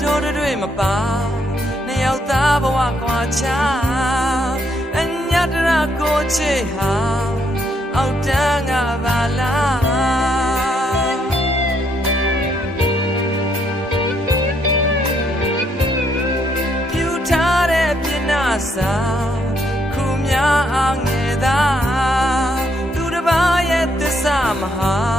ထိုးတွေမပါနှစ်ယောက်သားဘဝကွာချအညတရကိုချေဟာအောက်တန်းကပါလားပြူထားတဲ့ပြင်းနာစာခုများအငယ်သာသူတစ်ပါးရဲ့သစ္စာမဟာ